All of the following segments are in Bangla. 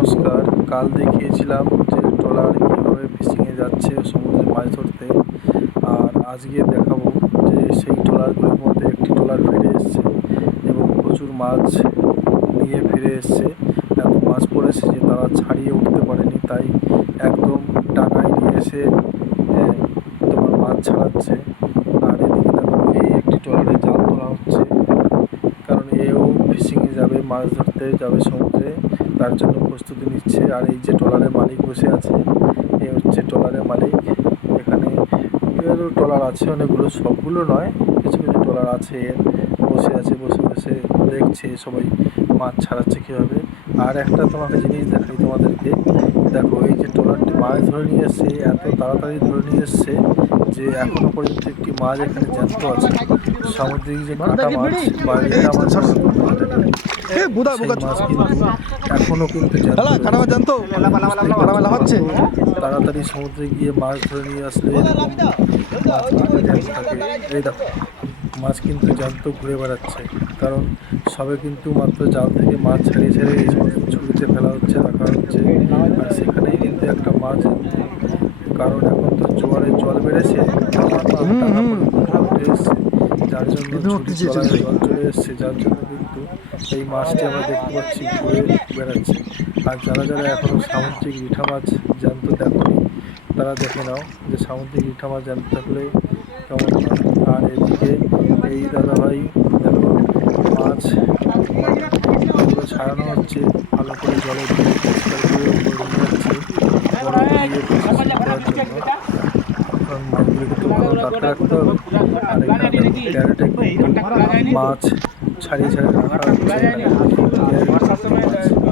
নমস্কার। কাল দেখিয়েছিলাম যে ট্রলার কীভাবে ফিশিংয়ে যাচ্ছে সমুদ্রে মাছ ধরতে, আর আজকে দেখাবো যে সেই ট্রলারগুলির মধ্যে একটি ট্রলার ফিরে এসছে এবং প্রচুর মাছ নিয়ে ফিরে এসছে। এত মাছ পড়েছে যে তারা ছাড়িয়ে উঠতে পারেনি, তাই একদম টাকায় নিয়ে এসে তোমার মাছ ছাড়াচ্ছে। আর এদিকে দেখো, এই একটি ট্রলারে জাল তোলা হচ্ছে, কারণ এও ফিশিংয়ে যাবে, মাছ ধরতে যাবে সমুদ্রে, তার জন্য প্রস্তুতি নিচ্ছে। আর এই যে ট্রলারের মালিক বসে আছে, এ হচ্ছে ট্রলারের মালিক। এখানে ট্রলার আছে অনেকগুলো, সবগুলো নয়, কিছু কিছু ট্রলার আছে। বসে আছে, বসে বসে দেখছে সবাই মাছ ছাড়াচ্ছে কীভাবে। আর একটা তোমাকে জিনিস দেখাই তোমাদেরকে, দেখো এই যে ট্রলারটি মাছ ধরে নিয়ে এসছে, এত তাড়াতাড়ি ধরে নিয়ে এসছে যে এখনো পর্যন্ত একটি মাছ এখানে জ্যান্ত আছে। সামুদ্রিক যে কাঁটা মাছ বা রেটা মাছ মাছ কিন্তু এখনো কিন্তু তাড়াতাড়ি সমুদ্রে গিয়ে মাছ ধরে নিয়ে আসলে এরকম মাছ কিন্তু জ্যান্ত থাকে। এই দেখো, মাছ কিন্তু জ্যান্ত ঘুরে বেড়াচ্ছে, কারণ সবে কিন্তু মাত্র জাল থেকে মাছ ছাড়িয়ে ছাড়িয়ে এই সমস্ত ঝুড়িতে ফেলা হচ্ছে, রাখা হচ্ছে। আর সেখানেই কিন্তু একটা মাছ, কারণ এখন তো জোয়ারের জল বেড়েছে, উঠে এসছে, যার জন্য জল চলে এসছে, যার জন্য কিন্তু এই মাছটি আমরা দেখতে পাচ্ছি ঘুরে বেড়াচ্ছে। আর যারা যারা এখনও সামুদ্রিক রিঠা মাছ জ্যান্ত দেখোনি, তারা দেখে নাও যে সামুদ্রিক রিঠা মাছ জ্যান্ত থাকলে কেমন হয়। আর এদিকে এই দাদাভাই দেখো, মাছ এগুলো ছাড়ানো হচ্ছে, ভালো করে জলে ধুয়ে পরিষ্কার করে নিয়ে যাচ্ছে বরফ দিয়ে প্রসেসিং করার জন্য। কারণ মাছগুলিকে তো ভালো টাটকা রাখতে হবে। আর এখানে দেখো ক্যারেটে কিন্তু মাছ ছাড়িয়ে ছাড়িয়ে রাখা হচ্ছে।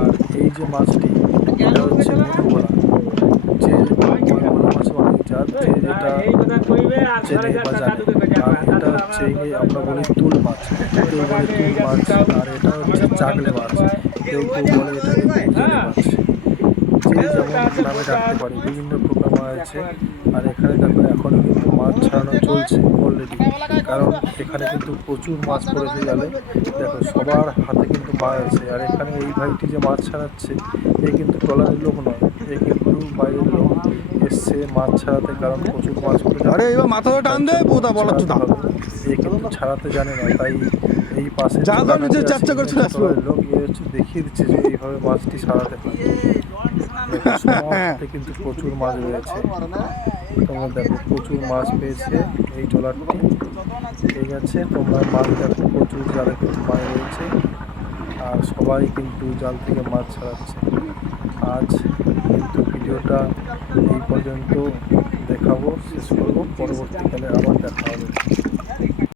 আর এই যে মাছটি, এটা হচ্ছে মধুবলা, যে মধুবলা মাছ অনেক জাত, যে যেটা চেনে বা জানে। আর এটা হচ্ছে আমরা বলি তুল মাছ, কেউ বলে তুল মাছ। আর এটা হচ্ছে চাগলে মাছ, কেউ কেউ বলে এটাকে গুরজালি মাছ। যে যেমন নামে ডাকতে পারে, বিভিন্ন প্রকার মাছ আছে। আর এখানে দেখো এখনও কিন্তু মাছ ছাড়ানো চলছে অলরেডি, কারণ এখানে কিন্তু প্রচুর মাছ পড়েছে জালে। দেখো সবার হাতে কিন্তু মাছ আছে। আর এখানে এই ভাইটি যে মাছ ছাড়াচ্ছে, এ কিন্তু ট্রলারের লোক নয়, এ কিন্তু বাইরের লোক এসছে মাছ ছাড়াতে, কারণ প্রচুর মাছ পড়েছে। আরে এবার মাথাটা টান দে বোদা বলা তো দাও। এ কিন্তু ছাড়াতে জানে না, তাই এই পাশে লোক এ হচ্ছে দেখিয়ে দিচ্ছে যে এইভাবে মাছটি ছাড়াতে হয়। কিন্তু প্রচুর মাছ রয়েছে, তোমরা দেখো প্রচুর মাছ পেয়েছে এই ট্রলারটি। ঠিক আছে, তোমরা মাছ দেখো, প্রচুর জালে কিন্তু মাছ রয়েছে, আর সবাই কিন্তু জাল থেকে মাছ ছাড়াচ্ছে। আজ কিন্তু ভিডিওটা এই পর্যন্ত দেখাবো, শেষ করবো, পরবর্তীকালে আবার দেখা হবে।